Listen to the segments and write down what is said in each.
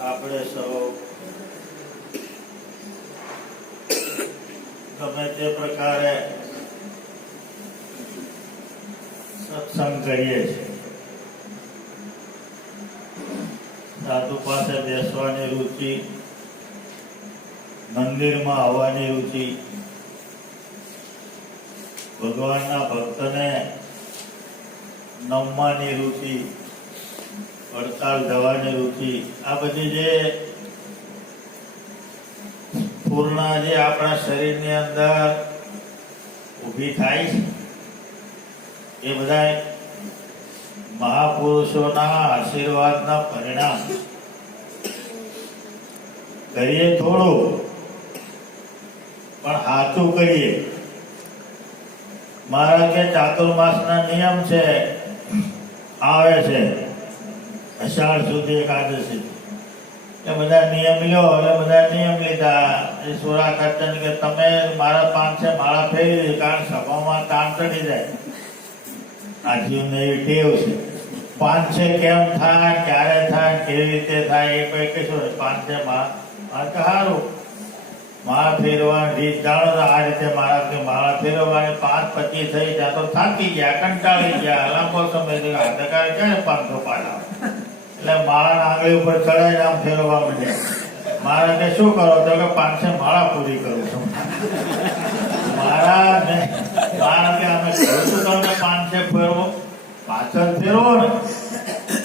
આપણે સૌ ગમે તે પ્રકારે સત્સંગ કરીએ છીએ, સાધુ પાસે બેસવાની રુચિ, મંદિરમાં આવવાની રુચિ, ભગવાનના ભક્તને નમવાની રુચિ, વડતાલ જવાની રુચિ, આ બધી જે પૂર્ણા જે આપણા શરીરની અંદર ઊભી થાય છે એ બધા મહાપુરુષોના આશીર્વાદના પરિણામ. કરીએ થોડું પણ સાચું કરીએ. મારા કે ચાતુર્માસના નિયમ છે, આવે છે અષાઢ સુધી એકાદશી, એ બધા નિયમ લ્યો. એટલે બધા નિયમ લીધા. એ સુરા કરતા કે તમે મારા 500 માળા ફેરવી, કારણ સભામાં તાણ ચડી જાય. આ જીવને એવી ટેવ છે. 500 કેમ થાય, ક્યારે થાય, કેવી રીતે થાય એ કોઈ કશું. 500 માળા સારું માળા ફેરવાની રીત જાણો તો આ રીતે માળા ફેરવવાની 5-25 થઈ જાય તો થાકી ગયા, કંટાળી ગયા, લાંબો સમય હાથકાર ક્યારે 500 પાડા. એટલે માળાના આંગળી ઉપર ચડાઈને આમ ફેરવવા માંડ્યા. મારા કે શું કરો તો કે 500 માળા પૂરી કરું છું. મારા કે અમે કરું છું તમને 500 ફેરવો, પાછળ ફેરવો ને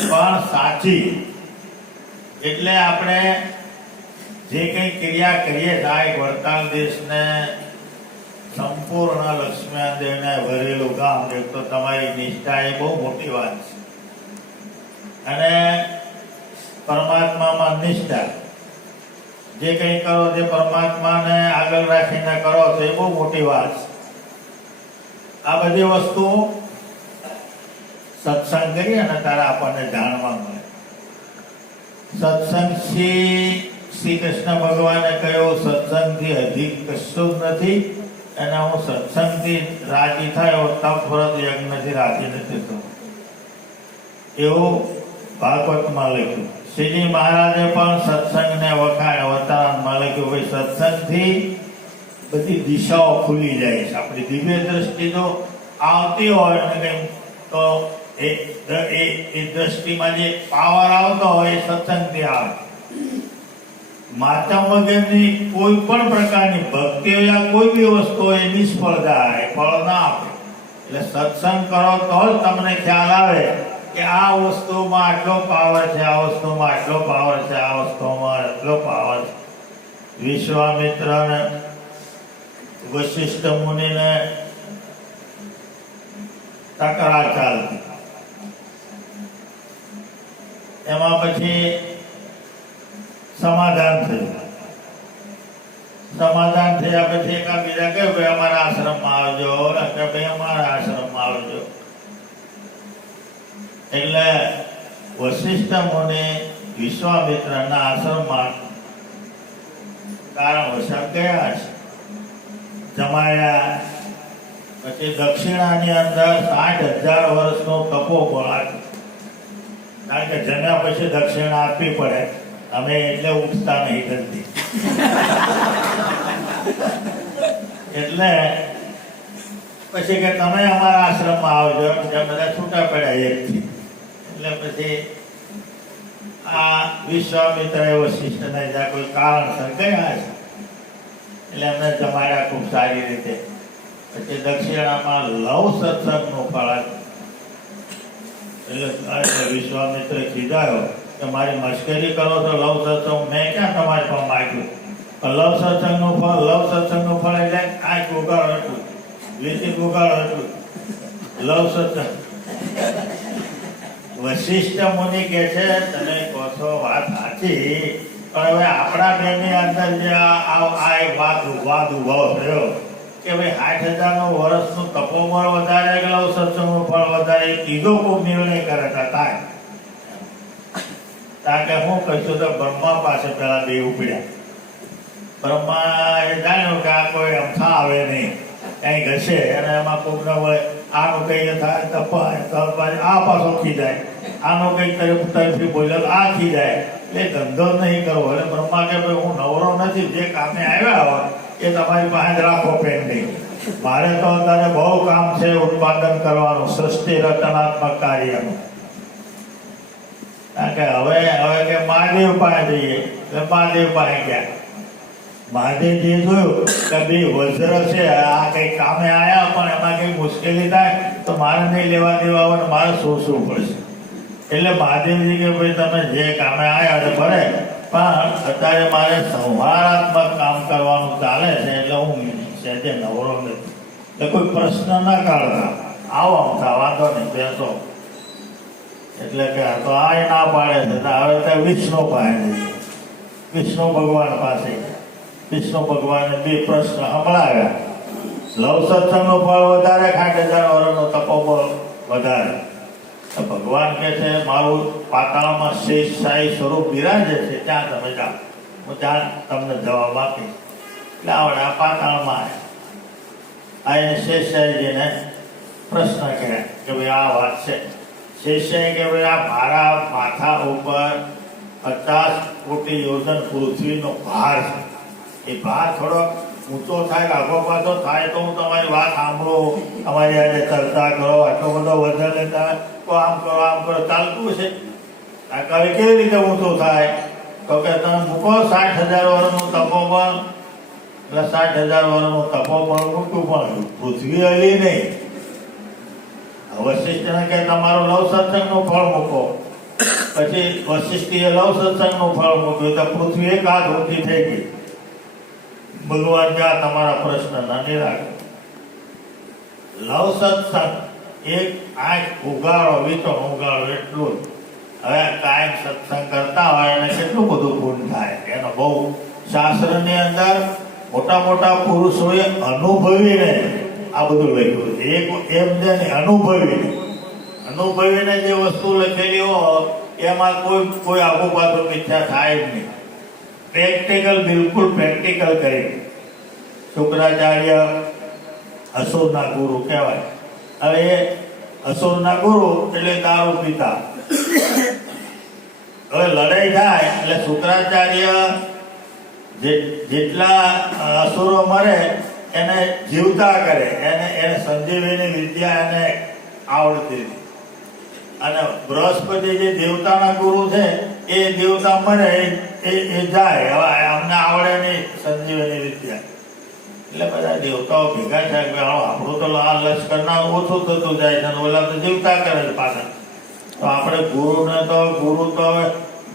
પણ સાચી. એટલે આપણે જે કઈ ક્રિયા કરીએ થાય વડતાલ દેશને સંપૂર્ણ લક્ષ્મીદેવને ભરેલું ગામ. એક તો તમારી નિષ્ઠા એ બહુ મોટી વાત છે, અને પરમાત્મામાં નિષ્ઠા. જે કંઈ કરો તે પરમાત્માને આગળ રાખીને કરો તો એ બહુ મોટી વાત છે. આ બધી વસ્તુ સત્સંગ કરીએ ને ત્યારે આપણને જાણવા મળે. સત્સંગથી શ્રી કૃષ્ણ ભગવાને કહ્યું સત્સંગથી અધિક કશું જ નથી, અને હું સત્સંગથી રાજી થયો તપ વ્રત યજ્ઞથી રાજી નથી થયો, એવું ભાગવતમાં લખ્યું. શ્રીજી મહારાજે પણ સત્સંગને વખાણ લખ્યું. ભાઈ સત્સંગથી બધી દિશાઓ ખુલી જાય છે. આપણી દિવ્ય દ્રષ્ટિ તો આવતી હોય અને કંઈ તો એ દ્રષ્ટિમાં જે પાવર આવતો હોય એ સત્સંગથી આવે. માતા વગરની કોઈ પણ પ્રકારની ભક્તિ યા કોઈ બી વસ્તુ એ નિષ્ફળ જાય, ફળ ના આપે. એટલે સત્સંગ કરો તો જ તમને ખ્યાલ આવે કે આ વસ્તુમાં આટલો પાવર છે, આ વસ્તુમાં આટલો પાવર છે, આ વસ્તુમાં આટલો પાવર છે. વિશ્વામિત્ર ને વશિષ્ઠ મુનિને તકરાર ચાલતી. એમાં પછી સમાધાન થયું. સમાધાન થયા પછી એકાબીજા કહ્યું ભાઈ અમારા આશ્રમમાં આવજો, કે ભાઈ અમારા આશ્રમમાં આવજો. એટલે વશિષ્ઠ મુનિ વિશ્વામિત્રના આશ્રમમાં કારણ વસાત ગયા છે, જમાડ્યા. પછી દક્ષિણાની અંદર 60,000 વર્ષનો તપોબળ આપ્યો. કારણ કે જમ્યા પછી દક્ષિણા આપવી પડે. અમે એટલે ઉઠતા નહીં જલ્દી. એટલે પછી કે તમે અમારા આશ્રમમાં આવજો. બધા છૂટા પડ્યા એકથી. એટલે પછી આ વિશ્વામિત્ર વશિષ્ઠને જ્યાં કોઈ કારણસર ગયા છે એટલે એમને જમાડ્યા ખૂબ સારી રીતે. પછી દક્ષિણામાં લવ સત્સંગનું ફળ આપ્યું. એટલે વિશ્વામિત્ર ખીજાયો કે મારી મશ્કરી કરો તો લવ સત્સંગ મેં ક્યાં તમારે પણ માગ્યું. લવ સત્સંગનું ફળ એટલે આંખ ઉગાડો એટલું, લીટી ઉગાડો એટલું લવ સત્સંગ. વશિષ્ઠ મુનિ કે છે તમે કહો છો વાત સાચી, પણ હવે આપણા બેની અંદર જે આ એક વાદ ઉભો થયો કે ભાઈ 60,000 વર્ષનું તપોબળ વધારે કે લવ સત્સંગનું ફળ વધારે, એ કીધો કોઈ નિર્ણય કરે થાય. કારણ કે હું કહીશું તો બ્રહ્મા પાસે પેલા બે ઉપડ્યા. બ્રહ્મા એ જાણ્યું કે આ કોઈ અમથા આવે નહીં, કઈ ઘસે અને એમાં કોઈક ન હોય આનું કઈ થાય તપાય આ પાછો ખીજાય, આનો કંઈક તરફથી બોલ્યો આ થઈ જાય એટલે ધંધો નહીં કરવો. એટલે બ્રહ્મા કે ભાઈ હું નવરો નથી, જે કામે આવ્યા હોય એ તમારી પાસે જ રાખો પેન્ડિંગ. મારે તો અત્યારે બહુ કામ છે ઉત્પાદન કરવાનું, સૃષ્ટિ રચનાત્મક કાર્યનું. કારણ કે હવે કે મહાદેવ પાસે જઈએ એટલે મહાદેવ પાસે ગયા. મહાદેવજીએ જોયું કે બે વજ્ર છે, આ કઈ કામે આવ્યા પણ એમાં કઈ મુશ્કેલી થાય તો મારે નહીં લેવા દેવા હોય, મારે શું પડશે. એટલે મહાદેવજી કે ભાઈ તમે જે કામે આવ્યા તો ભલે, પણ અત્યારે મારે સંહારાત્મક કામ કરવાનું ચાલે છે એટલે હું સહેજે નવરો નથી. એટલે કોઈ પ્રશ્ન ના કાઢતા, આવો આમતા વાંધો નહીં બેસો. એટલે કે તો આ ના પાડે છે. હવે ત્યાં વિષ્ણુ પાસે વિષ્ણુ ભગવાન પાસે વિષ્ણુ ભગવાને બે પ્રશ્ન સંભળાવ્યા. લવ સત્સંગનું ફળ વધારે, 60,000 વર્ષનો તપોબળ વધારે. ભગવાન કે છે મારું પાતાળમાં શેષશાહી સ્વરૂપ બિરાજે છે, ત્યાં તમે જાઓ, હું ત્યાં તમને જવાબ આપીશ. એટલે આવડે આ પાતાળમાં આ એને શેષશાહીજીને પ્રશ્ન કર્યા કે ભાઈ આ વાત છે. શેષશાહી કે ભાઈ આ મારા માથા ઉપર 50 કોટી યોજન પૃથ્વીનો ભાર છે. એ ભાર થોડો ઊંચો થાય, આગો પાછો થાય તો હું તમારી વાત સાંભળું, તમારી આજે ચર્ચા કરો, આટલો બધો વજન લેતા તો આમ કરો ચાલતું છે. આ કવિ કેવી રીતે ઊંચું થાય? તો કે તમે મૂકો 60,000 વર્ષનું તપોબળ, એટલે 60,000 વર્ષનું તપોબળ મૂકું પણ પૃથ્વી હલી નહીં. વશિષ્ઠને કે તમારું લવ સત્સંગનું ફળ મૂકો. પછી વશિષ્ઠીએ લવ સત્સંગનું ફળ મૂક્યું તો પૃથ્વી એક હાથ ઊંચી થઈ ગઈ. ભગવાન ક્યાં તમારા પ્રશ્નના નિરાકરણ. લવ સત્સંગ એક આંખ ઉગાડો, વિચોણ ઉગાડો એટલું જ. હવે કાયમ સત્સંગ કરતા હોય એને કેટલું બધું પુણ્ય થાય. એનો બહુ શાસ્ત્રની અંદર મોટા મોટા પુરુષોએ અનુભવીને આ બધું લખ્યું છે. એક એમ છે ને અનુભવીને જે વસ્તુ લખેલી હોય એમાં કોઈ આગુ પાછું મિથ્યા થાય જ નહીં. પ્રેક્ટિકલ, બિલકુલ પ્રેક્ટિકલ કરી. શુક્રાચાર્ય અસુરના ગુરુ કહેવાય. હવે એ અસુરના ગુરુ એટલે દારૂ પીતા. હવે લડાઈ થાય એટલે શુક્રાચાર્ય જેટલા અસુરો મરે એને જીવતા કરે, એને સંજીવની વિદ્યા એને આવડતી. અને બૃહસ્પતિ જે દેવતાના ગુરુ છે એ દેવતા મરે એ જાય, હવે અમને આવડે નહીં સંજીવની વિદ્યા. એટલે બધા દેવતાઓ ભેગા થાય કે આપણું તો આ લશ્કરના ઓછું થતું જાય છે, ઓલા તો જીવતા કરે છે પાછા. તો આપણે ગુરુ તો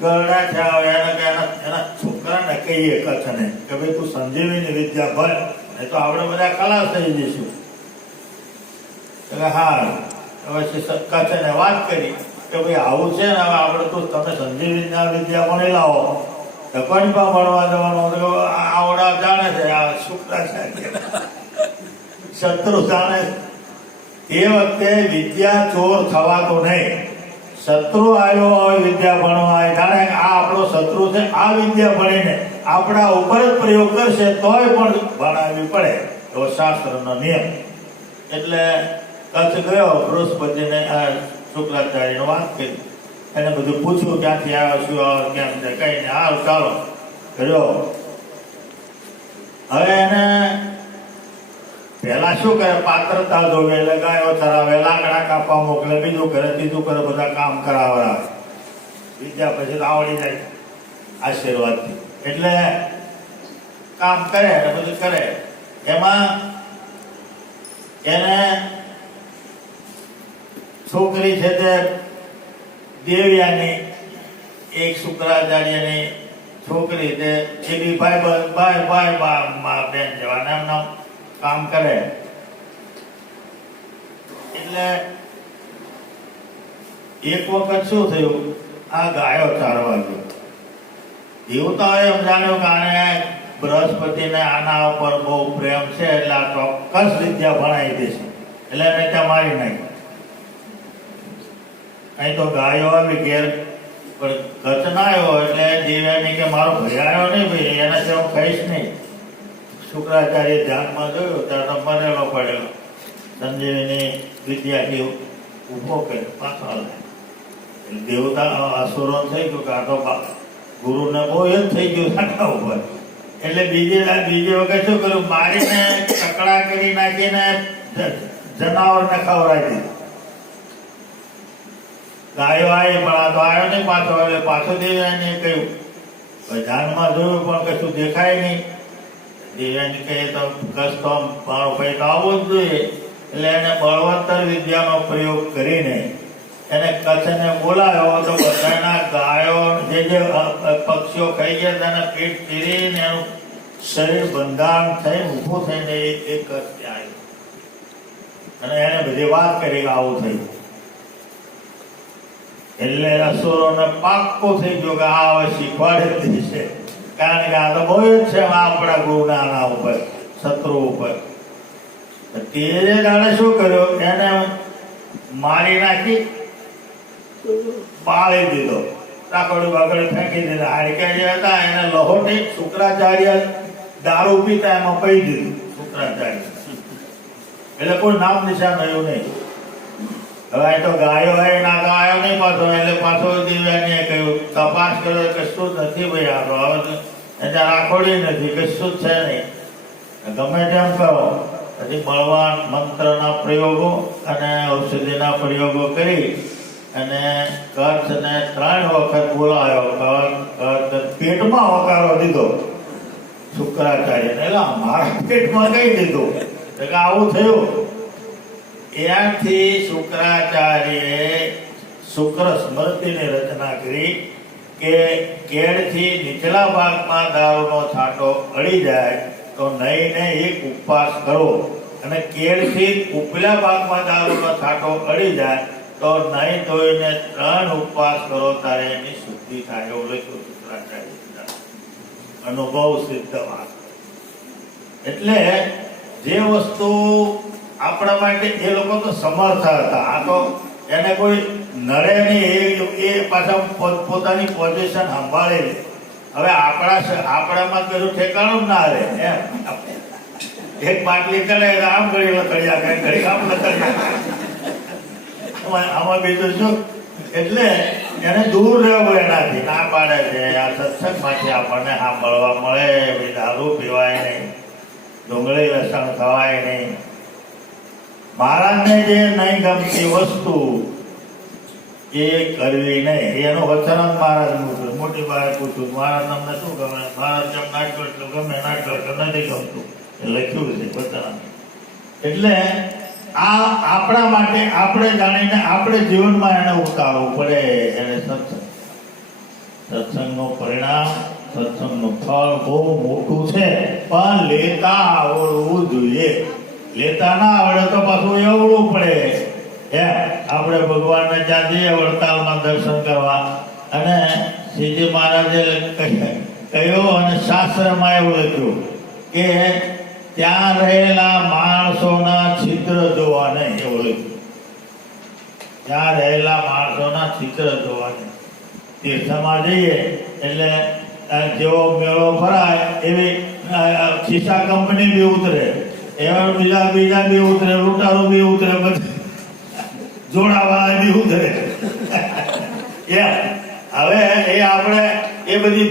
ગરડા થયા હોય એના છોકરાને કહીએ કચ્છને કે ભાઈ તું સંજીવની વિદ્યા ભણ, એ તો આપણે બધા ખલાસ થઈ જઈશું. એટલે હા, હવે કચ્છને વાત કરી કે ભાઈ આવું છે ને, હવે આપણે તો તમે સંજીવની વિદ્યા ભણી લાવો. તો કોની પણ ભણવા જવાનું? આવડા જાણે છે, આ શુક્રાચાર્ય શત્રુ જાણે. એ વખતે વિદ્યા ચોર થવાતું નહીં. શત્રુ આવ્યો હોય વિદ્યા ભણવા, જાણે આ આપણો શત્રુ છે, આ વિદ્યા ભણીને આપણા ઉપર જ પ્રયોગ કરશે તોય પણ ભણાવવી પડે, એવો શાસ્ત્રનો નિયમ. એટલે કચ્છ ગયો, બૃહસ્પતિને આ શુક્રાચાર્યને વાત કરી, એને બધું પૂછ્યું ક્યાંથી આવ્યો, શું આવ્યો, કેમ છે, કઈ નહીં, હાલ ચાલો કર્યો. હવે એને પહેલા શું કરે, પાત્રતા જોવે, એટલે ગાયો ચરાવે, લાકડા કાપવા મોકલે, બીજું કરે, ત્રીજું કરે, બધા કામ કરાવડાવે. વિદ્યા પછી તો આવડી જાય આશીર્વાદથી. એટલે કામ કરે અને બધું કરે. એમાં એને છોકરી છે તે દેવ્યાની, એક શુક્રાચાર્યની છોકરી તે એ બી ભાઈ બેન જવાના એમના કામ કરે. એટલે એક વખત શું થયું, આ ગાયો ચારવા ગયો. દેવતાઓએ એમ જાણ્યું કે આને બૃહસ્પતિને આના ઉપર બહુ પ્રેમ છે એટલે આ ચોક્કસ વિદ્યા ભણાવી દેશે, એટલે એને ત્યાં મારી નાખી. અહીં તો ગાયો આવી ઘેર, પણ કચ્છ ના આવ્યો એટલે દેવ્યાની કે મારો ભાઈ આવ્યો નહીં, ભાઈ એનાથી હું ખાઈશ નહીં. શુક્રાચાર્ય ધ્યાનમાં જોયું ત્યારે તો મરેલો પડેલો. સંજીવની વિદ્યાથી ઊભો કર્યો, પાછો દેવતા અસુરો થઈ ગયું કે આ તો ગુરુને બહુ એ જ થઈ ગયું સાંઠા ઉપર. એટલે બીજી વખત શું કર્યું, મારીને કકડા કરી નાખીને જનાવરને ખવડાવી દીધું. ગાયો આવી પણ આ તો આવ્યો નહીં પાછો. એટલે પાછો દેવયાનીએ કહ્યું, ધ્યાનમાં જોયું પણ કશું દેખાય નહીં. દેવયાની કહે તો કસ તો મારો ભાઈ તો આવવો જ જોઈએ. એટલે એને બળવત્તર વિદ્યાનો પ્રયોગ કરીને એને કચ્છને બોલાયો તો બધાના ગાયો જે પક્ષીઓ ખાઈ ગયા તેના પેટ ચીરીને એનું શરીર બંધારણ થઈને ઊભું થઈને એ કચ્છ ત્યાં આવ્યું અને એને બધી વાત કરી કે આવું થયું. એટલે અસુરોને પાક્કો થઈ ગયો કે આ હવે શીખવાડે જ છે, કારણ કે આ તો બહુ જ છે આપણા ગુરુના ઉપર, શત્રુ ઉપર. તે દાડે શું કર્યું, એને મારી નાખી, પાળી દીધો, રાખોડી બાકડી ફેંકી દીધા. હાડકા જે હતા એને લહોટી શુક્રાચાર્ય દારૂ પીતા એમાં પી દીધું શુક્રાચાર્ય. એટલે કોઈ નામ નિશાન રહ્યું નહીં. હવે તો ગાયો હોય ના તો આવ્યો નહીં પાછો. એટલે પાછો દેવયાનીએ કહ્યું, તપાસ કર્યો કશું જ નથી ભાઈ, આ તો હવે એને રાખોડી નથી, કશું જ છે નહીં, ગમે તેમ કરો. પછી બળવાન મંત્રના પ્રયોગો અને ઔષધિના પ્રયોગો કરી અને કચ્છને 3 વખત બોલાયો. પેટમાં વકારો દીધો શુક્રાચાર્યને. એટલે મારા પેટમાં કઈ દીધું કે આવું થયું. ત્યાંથી શુક્રાચાર્યએ શુક્ર સ્મૃતિની રચના કરી કે કેળથી નીચલા ભાગમાં દારૂનો છાંટો અડી જાય તો નઈને એક ઉપવાસ કરો, અને કેળથી ઉપલા ભાગમાં દારૂનો છાંટો અડી જાય તો નહીં ધોઈને 3 ઉપવાસ કરો, તારે એની શુદ્ધિ થાય. એવું લખ્યું શુક્રાચાર્ય, અનુભવ સિદ્ધ વાત. એટલે જે વસ્તુ આપણા માટે એ લોકો તો સમર્થ હતા, આ તો એને કોઈ નડે નહીં. એ પાછા પોતાની પોઝિશન સંભાળેલી. હવે આપણામાં કશું ઠેકાણું ના રહે. એમ એક બાટલી કરે આમ ઘડી લકડિયા કરે, ઘડી આમ લકડિયા, આમાં બીજું શું. એટલે એને દૂર રહેવું એનાથી ના પાડે છે. આ સત્સંગમાંથી આપણને સાંભળવા મળે, દારૂ પીવાય નહીં, ડુંગળી લસણ ખવાય નહીં. મહારાજને જે નહીં ગમતી વસ્તુ એ કરવી નહીં. એનું વચન મહારાજનું છે. મોટી બાએ પૂછ્યું, મહારાજ તમને શું ગમે? મહારાજ જેમ નાટક એટલું ગમે, નાટક નથી ગમતું, એ લખ્યું છે વચન. એટલે આ આપણા માટે આપણે જાણીને આપણે જીવનમાં એને ઉતારવું પડે. એને સત્સંગનું પરિણામ, સત્સંગનું ફળ બહુ મોટું છે, પણ લેતા આવડવું જોઈએ. લેતા ના આવડે તો પાછું એવડવું પડે. એમ આપણે ભગવાનને ત્યાં જઈએ વડતાલમાં દર્શન કરવા, અને શ્રીજી મહારાજે કહ્યું અને શાસ્ત્રમાં એવું લખ્યું કે ત્યાં રહેલા માણસોના છિદ્ર જોવા નહીં. એવું લખ્યું, ત્યાં રહેલા માણસોના છિદ્ર જોવા નહીં. તીર્થમાં જઈએ એટલે જેવો મેળો ભરાય એવી ખિસ્સા કંપની બી ઉતરે, એવા બીજા બી ઉતરે, લૂંટારો બી ઉતરે, બધું જોડાવાળા બી ઉતરે. હવે એ આપણે એ બધી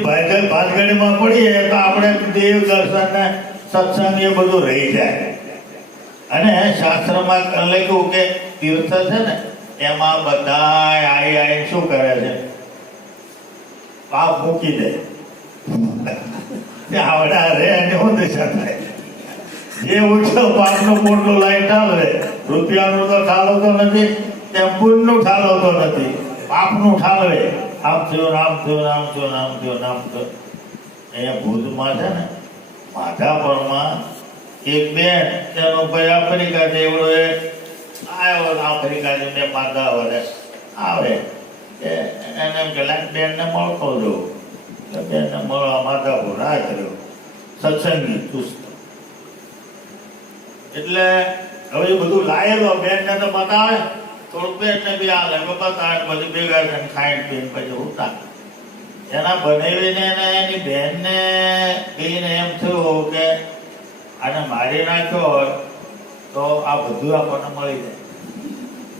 ભાતગડીમાં પડીએ તો આપણે દેવ દર્શન ને સત્સંગ એ બધું રહી જાય. અને શાસ્ત્રમાં લખ્યું કે તીર્થ છે ને એમાં બધા આવી શું કરે છે, પાપ મૂકી દે. આવડા રે અને શું દશા થાય? જે ઉઠ્યો પાપનો પોટલો લાઈન ઠાલવે, રૂપિયાનું તો ઠાલવતો નથી, તેમ પુણ્યનું ઠાલવતો નથી, પાપનું ઠાલવે. આમ થયું, આમ થયું, આમ થયું, આમ થયું, આમ થયું. અહીંયા ભુજમાં છે ને માધાપરમાં એક બેન, તેનો ભાઈ આફ્રિકા છે, એવડો એ આવ્યો આફ્રિકાથી 5-10 વર્ષ આવે, એને એમ કે બેનને મળતો જવું. બેનને મળવા માધાપુર રાહ કર્યો, સત્સંગી ચુસ્ત. એટલે હવે એ બધું લાયેલો બેનને તો બતાવે, થોડુંક બેનને બી હાલે, બતાવે, પછી ભેગા થઈને ખાઈને પીને પછી ઉઠતા. એના બનાવીને એની બહેનને કહીને એમ થયું કે આને મારી નાખ્યો હોય તો આ બધું આપણને મળી જાય.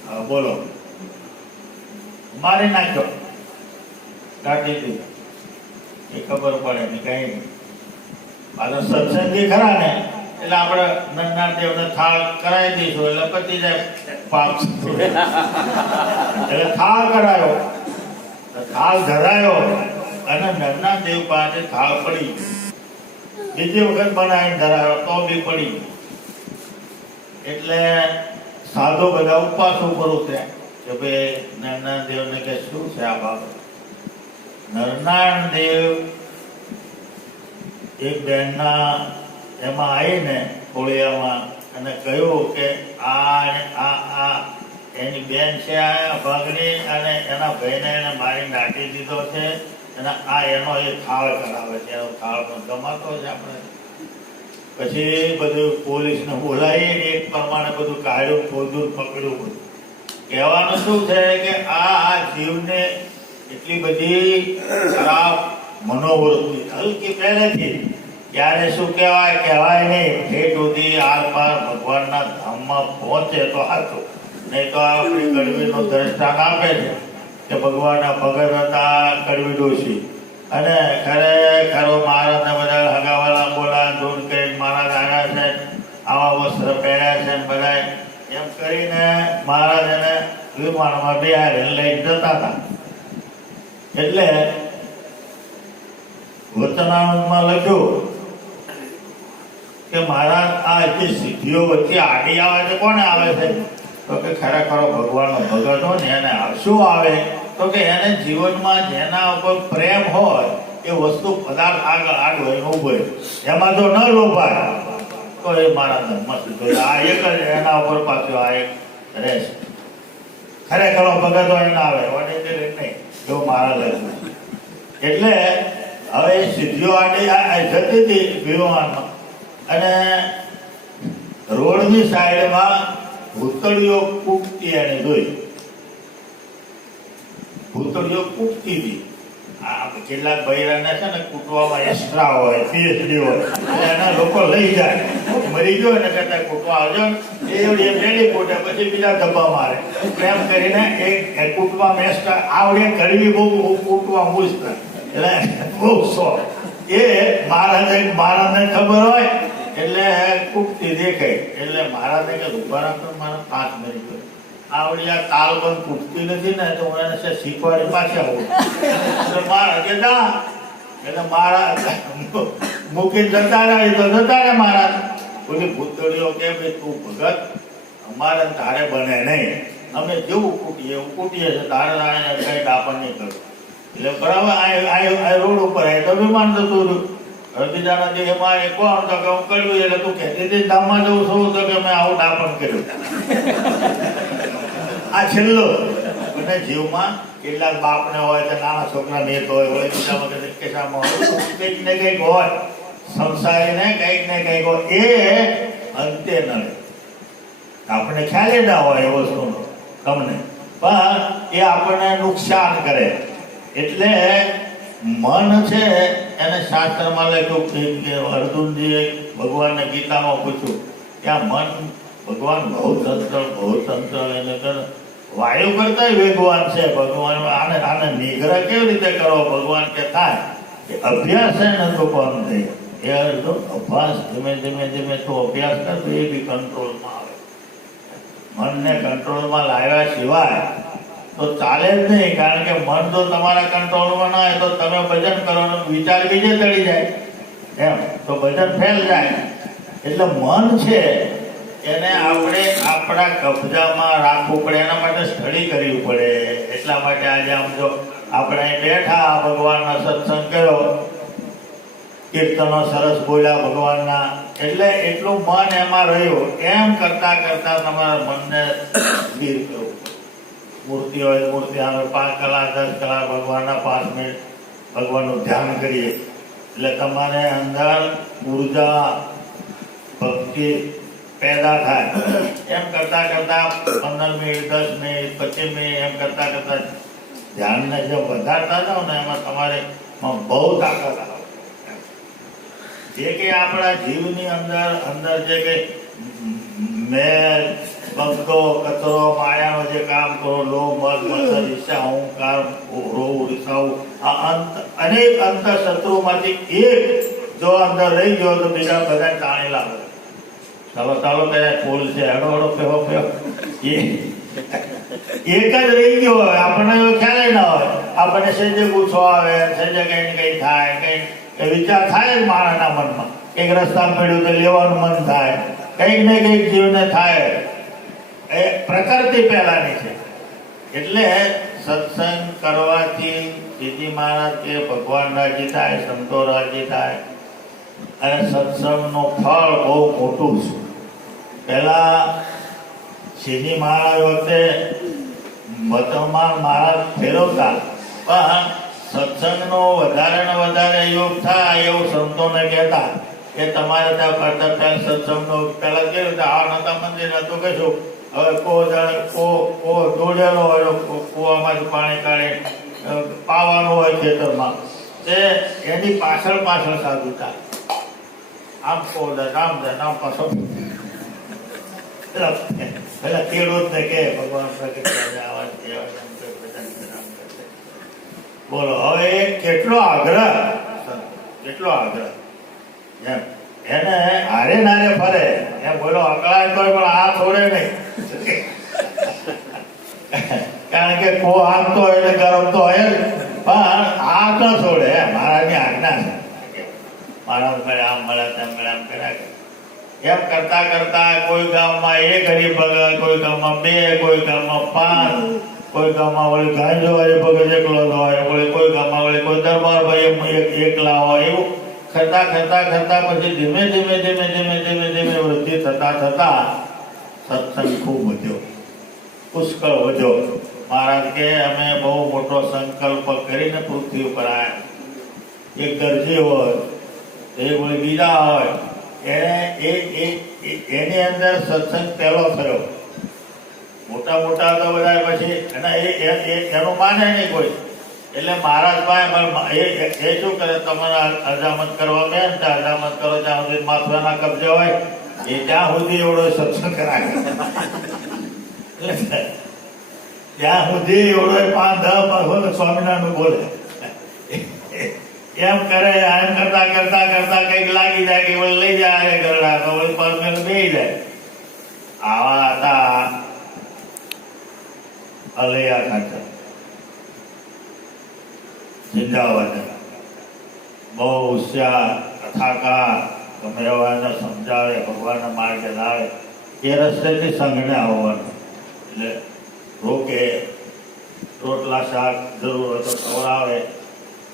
હવે બોલો, મારી નાખ્યો, કાઢી દીધો. એ ખબર પડે ને કઈ નહીં. પાછા સત્સંગી ખરા ને એટલે આપણે નરના દેવને થાળ કરાવી દઈશું એટલે પતી જાય પાપ. એટલે થાળ કરાયો, થાળ ધરાયો અને નરના દેવ પાસે થાળ પડી. બીજી વખત બનાવીને ધરાયો તો બી પડી. એટલે સાધુ બધા ઉપવાસ ઉપર ઉતર્યા કે ભાઈ નરના દેવને કે શું છે આ બાબત. નરનારાયણ દેવ એક બહેનના એમાં આવીને ખોળિયામાં અને કહ્યું કે આ એની બેન છે આ ભગની અને એના ભાઈને એને મારી નાખી દીધો છે અને આ એનો એ થાળ કરાવે છે. એનો થાળ પણ ગમાતો છે આપણે. પછી બધું પોલીસને બોલાવી એક પ્રમાણે બધું કાઢ્યું, ખોદ્યું, પકડ્યું. બધું કહેવાનું શું છે કે આ જીવને એટલી બધી ખરાબ મનોવૃત્તિ હલકી પહેલેથી ક્યારે શું કહેવાય નહીં. ઠેઠ સુધી આર પાર ભગવાનના ધામમાં પહોંચે તો સાચું, નહીં તો આપણી કડવીનું દ્રષ્ટાંત આપે છે કે ભગવાનના ભગત હતા કડવી ડોશી અને ખરેખરો મહારાજને બધા હગાવાલા બોલા દૂર કરી મહારાજ આવ્યા છે, આવા વસ્ત્ર પહેર્યા છે બધા એમ કરીને મહારાજ એને વિમાનમાં બિહારી લઈને જતા હતા. એટલે વચનામૃતમાં લખ્યું કે મહારાજ આ જે સિદ્ધિઓ વચ્ચે આડી આવે છે કોને આવે છે? તો કે ખરેખર ભગવાનનો ભગત હોય ને એને શું આવે? તો કે એને જીવનમાં જેના ઉપર પ્રેમ હોય એ વસ્તુ પદાર્થ આગળ હોય ઉભો એમાં જો ન લોભાય તો એ મારા ધર્મ સિદ્ધ. આ એક જ એના ઉપર પાછું આ એક રહેશે. ખરેખર ભગત હોય એને આવે નહીં એવું મારા લખ્યું. એટલે હવે સિદ્ધિઓ આડી જતી હતી વિમાનમાં અને રોડની સાઈડમાં ભૂતળીઓ કૂટતી એને જોઈ. ભૂતળીઓ કૂટતી હતી. આ કેટલાક બૈરાને છે ને કૂટવામાં એક્સ્ટ્રા હોય, પીએચડી હોય એટલે એના લોકો લઈ જાય. મરી ગયો ને કરતા કૂટવા આવજો એ પેલી કૂટે પછી બીજા ધબ્બા મારે એમ કરીને એ કૂટવામાં એક્સ્ટ્રા આવડે કરવી બહુ કૂટવા મુશ્કેલ એટલે બહુ શોખ. એ મહારાજને ખબર હોય એટલે કૂટતી દેખાય એટલે મહારાજને કે ઉભા રાખો મારા 5 મિનિટ આવડી આ તાલબંધ કૂટતી નથી ને તો હું એને શીખવાડી પાછા આવું એટલે મહારાજ કે ના એટલે મહારાજ મૂકીને જતા રહે તો જતા રહે મહારાજ. બોલી ભૂતળીઓ કે ભાઈ તું ભગત અમારે તારે બને નહીં, અમે જેવું કૂટીએ એવું કૂટીએ છે, તારે કઈ ડાપણ નહીં કરવું. એટલે બરાબર આ રોડ ઉપર આવે તો વિમાન જતું રહ્યું. હવે બીજાના દેહમાં એ કોણ તો કે હું કર્યું એટલે તું કહેતી હતી ધામમાં જવું છું તો કે મેં આવું ડાપણ કર્યું. આ છેલ્લો અને જીવમાં કેટલાક બાપને હોય તો નાના છોકરા નેત હોય બીજા વખતે કેસામાં હોય કંઈક ને કંઈક હોય સંસારીને કંઈક ને કંઈક હોય એ અંતે નડે. આપણે ખ્યાલ ના હોય એ વસ્તુનો તમને પણ એ આપણને નુકસાન કરે. એટલે મન છે એને શાસ્ત્રમાં લખ્યું કે અર્જુનજીએ ભગવાનને ગીતામાં પૂછ્યું કે આ મન ભગવાન બહુ ચંચળ એને વાયુ કરતા વેગવાન છે. ભગવાન આને નિગ્રહ કેવી રીતે કરો? ભગવાન કે થાય કે અભ્યાસ છે ને તો પણ થઈ એ અભ્યાસ ધીમે ધીમે તો અભ્યાસ કર તો એ બી કંટ્રોલમાં આવે. મનને કંટ્રોલમાં લાવ્યા સિવાય તો ચાલે જ નહીં. કારણ કે મન જો તમારા કંટ્રોલમાં ના હોય તો તમે ભજન કરવાનો વિચાર બીજે ચડી જાય એમ તો ભજન ફેલ જાય. એટલે મન છે એને આપણે આપણા કબજામાં રાખવું પડે, એના માટે સ્ટડી કરવી પડે. એટલા માટે આજે આમ જો આપણે બેઠા ભગવાનનો સત્સંગ કર્યો, કીર્તનો સરસ બોલ્યા ભગવાનના, એટલે એટલું મન એમાં રહ્યું. એમ કરતા કરતા તમારા મનને સ્થિર કરવું. મૂર્તિ હોય મૂર્તિ અમે 5 કલાક 10 કલાક ભગવાનના 5 મિનિટ ભગવાનનું ધ્યાન કરીએ એટલે તમારે અંદર ઉર્જા ભક્તિ પેદા થાય. એમ કરતા કરતા 15 મિનિટ 10 મિનિટ 25 મિનિટ એમ કરતા કરતા ધ્યાનને જે વધારતા જાઓ ને એમાં તમારે બહુ તાકાત આવે. જે કે આપણા જીવની અંદર જે કે મેલ બગડો કચરો માયાનો જે કામ કરો, લોભ મદ મત્સર ઈર્ષ્યા અહંકાર રોવ રિસાવું, આ અનેક અંતર શત્રુમાંથી એક જો અંદર રહી ગયો તો બીજા બધા તાણી લાવે. ચાલો ચાલો કયા ફૂલ છે, હડો હડો પેહો પેહો, એ એક જ રહી ગયો હોય. આપણને એવો ખ્યાલ ના હોય. આપણને સહેજે ગુસ્સો આવે, સહેજે કઈ કઈ થાય, કઈ વિચાર થાય જ માણસના મનમાં. એક રસ્તા મળ્યું તો લેવાનું મન થાય, કઈક ને કઈક જીવને થાય. એ પ્રકૃતિ પહેલાની છે. એટલે સત્સંગ કરવાથી સીધી મહારાજ કે ભગવાન રાજી થાય, સંતો રાજી થાય. અને સત્સંગનું ફળ બહુ મોટું છે. પહેલા સીધી મહારાજ વખતે વર્તમાન મહારાજ ફેરવતા, પણ સત્સંગનો વધારે ને વધારે યોગ થાય એવું સંતોને કહેતા કે તમારે ત્યાં કરતા પહેલા સત્સંગનો પહેલા કેવું આ નતા મંદિર હતું કશું. હવે કો દોડેલો હોય, કૂવામાંથી પાણી કાઢી પાવાનું હોય ખેતરમાં, તે એની પાછળ પાછળ સાધુ થાય. આમ કો આમ જાય આમ પાછો પેલા ખેડૂત ને કે ભગવાન બોલો. હવે કેટલો આગ્રહ, કેટલો આગ્રહ. એમ એને હારે નારે ફરે એમ બોલો અકળાય તો પણ આ છોડે નહીં. કારણ કે કો આમ તો એટલે ગરમ તો હોય જ, પણ આ તો છોડે. મહારાજની આજ્ઞા છે. મહારાજ મળે આમ મળે તેમ મળે આમ કર્યા. એમ કરતા કરતા કોઈ ગામમાં એક હરિભગત, કોઈ ગામમાં બે, કોઈ ગામમાં 5, કોઈ ગામમાં વળી ગાંજો હરિભગત એકલો જ હોય, વળી કોઈ ગામમાં વળી કોઈ દરબાર ભાઈ એકલા હોય. એવું કરતા કરતા કરતા પછી ધીમે ધીમે ધીમે ધીમે ધીમે ધીમે વૃદ્ધિ થતા થતા સત્સંગ ખૂબ વધ્યો, પુષ્કળ વધ્યો. મહારાજ કે અમે બહુ મોટો સંકલ્પ કરીને પૃથ્વી ઉપર આવ્યા. એક દરજી હોય, એક વળી બીજા હોય, એની અંદર સત્સંગ પહેલો થયો. મોટા મોટા તો બધા પછી એનું માને નહીં કોઈ. એટલે મહારાજ ભાઈ એ શું કરે, તમારે અજામત કરવા મેં અજામત કરો જ્યાં સુધી માથાના કબજે હોય એ ત્યાં સુધી એવડો સત્સંગ કરાવે. ત્યાં સુધી એવડો 5-10 સ્વામિનારાયણ બોલે એમ કરે. એમ કરતા કરતા કરતા કઈક લાગી જાય કે લઈ જાય ગરડા તો પરમેલ બેસી જાય. આવા હતા અલૈયા ખાચર જિંદાબાદ. બહુ હોશિયાર, કથાકાર, ગમે એવા એને સમજાવે, ભગવાનના માર્ગે લાવે. એ રસ્તેથી સંઘને આવવાનું. એટલે રોકે, રોટલા શાક જરૂર હોય તો ખવડાવે,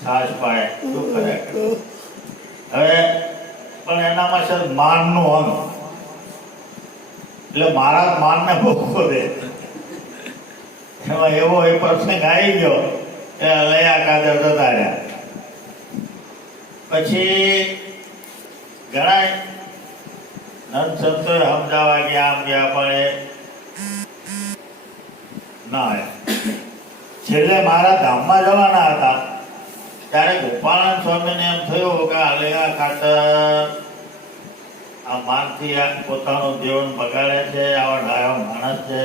છાશ પાય, શું કરે. હવે પણ એનામાં છે માનનું અંગ. એટલે મારા માનને બહુ ખોદે. એમાં એવો એ પ્રસંગ આવી ગયો એ અલૈયા ખાચર જતા રહ્યા. પછી ઘણા નંદ સંતોએ સમજાવવા ગયા, આમ ગયા, પણ એ ના આવ્યા. છેલ્લે મારા ધામમાં જવાના હતા ત્યારે ગોપાળાનંદ સ્વામીને એમ થયું કે અલૈયા ખાચર આ માનથી પોતાનું જીવન બગાડે છે, આવા ડાયો માણસ છે.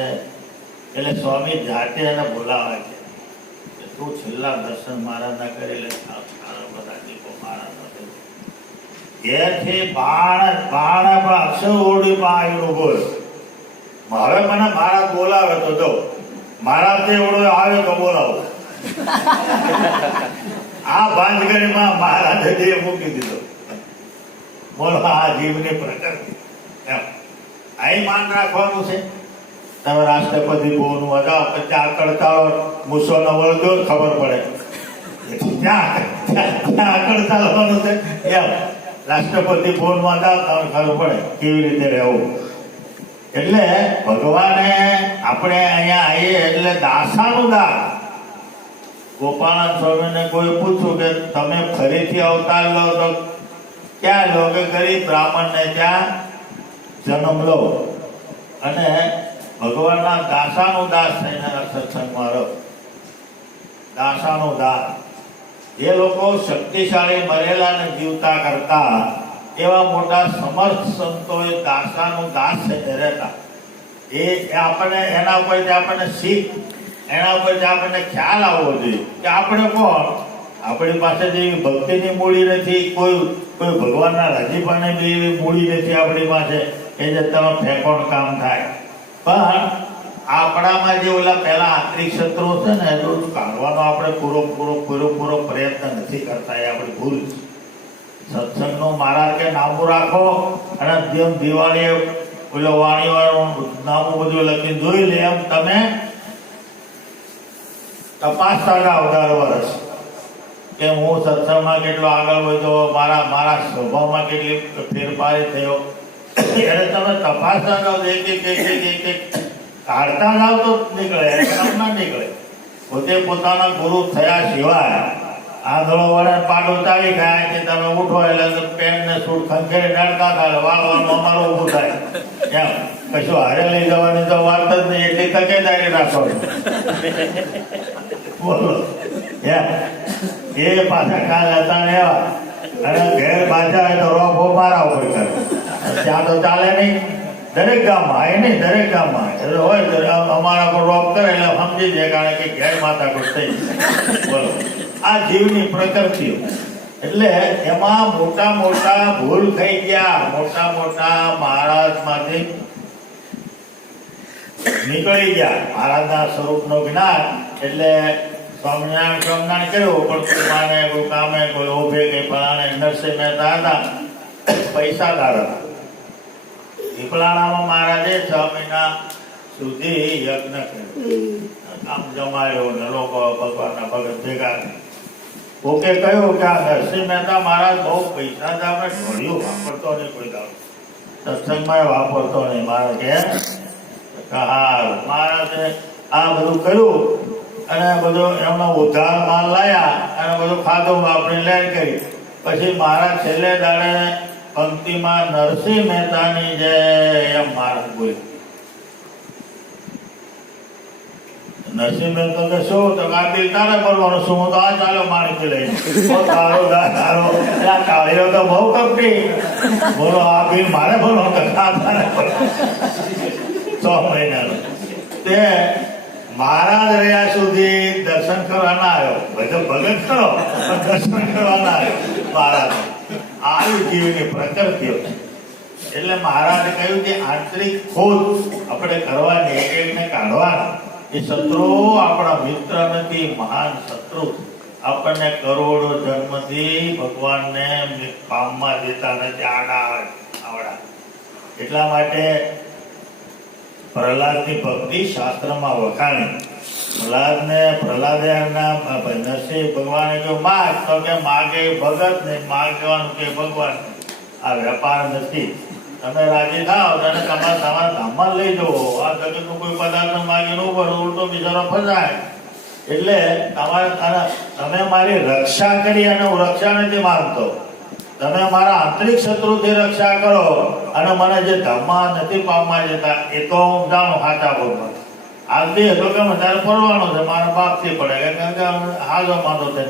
એટલે સ્વામી જાતે એને બોલાવે છે કે તું છેલ્લા દર્શન મારાના કરી લે. બધા દીપો મારા એથી બાણ અક્ષર ઓડી પાયું બોલ. હવે મને મારા બોલાવે તો જો મારા તે ઓળો આવે તો બોલાવો. આ ભાંજગરીમાં મહારાજે દેહ મૂકી દીધો. બોલો આ જીવની પ્રકૃતિ. અહીં માન રાખવાનું છે. તમે રાષ્ટ્રપતિ ભવનનું હતા પછી આગળ ચાલો મૂસો વળજો ખબર પડે. ત્યાં આગળ ચાલવાનું છે. એમ રાષ્ટ્રપતિ ભવનમાં જાઓ તમને ખબર પડે કેવી રીતે રહેવું. એટલે ભગવાને આપણે અહીંયા આવીએ એટલે દાસાનું દાસ. ગોપાળાનંદ સ્વામીને કોઈ પૂછ્યું કે તમે ફરીથી અવતાર લો તો ક્યાં લો? કે ગરીબ બ્રાહ્મણને ત્યાં જન્મ લો અને ભગવાનના દાસાનું દાસ થઈને સત્સંગમાં રહો. દાસાનું દાસ. એ લોકો શક્તિશાળી મરેલાને જીવતા કરતા એવા મોટા સમર્થ સંતોએ દાસાનું દાસ થઈને રહેતા. એ આપણને એના ઉપરથી આપણને શીખ, એના ઉપરથી આપણને ખ્યાલ આવવો જોઈએ કે આપણે કોણ, આપણી પાસે જેવી ભક્તિની મૂડી નથી, કોઈ ભગવાનના રાજીપાની બી એવી મૂડી નથી આપણી પાસે કે જે તમે ફેંકોણ કામ થાય. પણ આપણામાં જે ઓલા પહેલા આંતરિક શત્રુઓ છે ને એ કાઢવાનો આપણે પૂરો પ્રયત્ન નથી કરતા, એ આપણી ભૂલ છે. સત્સંગનો મારા કે નામું રાખો અને જેમ દિવાળીએ ઓલો વાણીવાળું નામું બધું લખીને જોઈ લે એમ તમે તપાસતા જાઓ દર વર્ષ કે હું સત્સંગમાં કેટલો આગળ વધ્યો, મારા સ્વભાવમાં કેટલી ફેરફાર થયો, એને તમે તપાસતા જાઓ. એક કાઢતા જાઓ તો નીકળે, એમ ના નીકળે. પોતે પોતાના ગુરુ થયા સિવાય આંધળો વડે પાડો ચાવી ખાય કે તમે ઉઠો એટલે પેન ને સૂટ ખંખેરી નડકા થાય, વાળવાનું અમારું ઊભું થાય. એમ કશું હારે લઈ જવાની તો વાત જ નહીં, એટલી તકેદારી રાખો. બોલો એ પાછા કાલ હતા ને એવા, અને ઘેર પાછા હોય તો રોફો મારા ઉપર કરે. ત્યાં તો ચાલે નહીં, દરેક ગામમાં એ નહીં, દરેક ગામમાં એટલે હોય અમારા પર રોપ કરે એટલે સમજી જાય, કારણ કે ઘેર માથાકૂટ થઈ. બોલો આ જીવની પ્રકૃતિઓ, એટલે એમાં મોટા ભૂલ થઈ ગયા. મોટા મહારાજમાંથી નીકળી ગયા. મહારાજના સ્વરૂપનું જ્ઞાન એટલે સ્વામિનારાયણ કર્યું, પણ કોઈ માને, કોઈ કામે, કોઈ ઓભે, કોઈ ફલાણે. નરસિંહ મહેતા હતા, પૈસાદાર હતા. પીપળાણામાં મહારાજે 6 મહિના સુધી યજ્ઞ કર્યો, આમ જમાયો ને લોકો ભગવાનના ભગત ભેગા. કોકે કહ્યું કે આ નરસિંહ મહેતા મહારાજ બહુ પૈસાદાર ને ઢોળિયું વાપરતો નહીં, કોઈ દાડો સત્સંગમાં વાપરતો નહીં. મહારાજ કે હા, મહારાજે આ બધું કર્યું અને બધું એમનો ઉધાર માલ લાયા અને બધું ખાધું વાપરી લેણ કરી. પછી મહારાજ છેલ્લે દાડે પંક્તિમાં નરસિંહ મહેતાની જય એમ મહારાજ બોલ્યા. નરસિંહ મહેતા કે શું તો આ બિલ તારે ભરવાનું, શું હું તો આ ચાલો માણસ લઈ તારો કાળીઓ તો બહુ કપટી. બોલો આ બિલ મારે ભરવાનું, તારે 6 મહિનાનું. તે મહારાજ રહ્યા સુધી દર્શન કરવા ના આવ્યો, બધો ભગત કરો દર્શન કરવા ના આવ્યો મહારાજ. આવી જીવની પ્રકૃતિઓ. એટલે મહારાજે કહ્યું કે આંતરિક ખોજ આપણે કરવાની, એકને કાઢવાના. એ શત્રુ આપણા મિત્ર નથી, મહાન શત્રુ. આપણને કરોડો જન્મથી ભગવાનને પામમાં દેતા નથી, આવડા. એટલા માટે પ્રહલાદની ભક્તિ શાસ્ત્રમાં વખાણી. પ્રહલાદે નરસિંહ ભગવાને કહ્યું માગ, તો કે માગે ભગત ને માગવાનું કે ભગવાન. આ વેપાર નથી. તમે રાજી થાવ અને તમારા ધામમાં લઈ જવો. આ જગતનું કોઈ પદાર્થ માગીને ઉપર ઉલટો બિચારો ફસાય. એટલે તમે મારી રક્ષા કરી અને હું રક્ષા નથી માંગતો. તમે મારા આંતરિક શત્રુથી રક્ષા કરો અને મને જે ધામમાં નથી પામવા જતા એ તો હું જાણું સાચા ભગવાન. આજથી તો કે વધારે ફરવાનો છે, મારા બાપથી પડે, કારણ કે હાજો માંદો છે.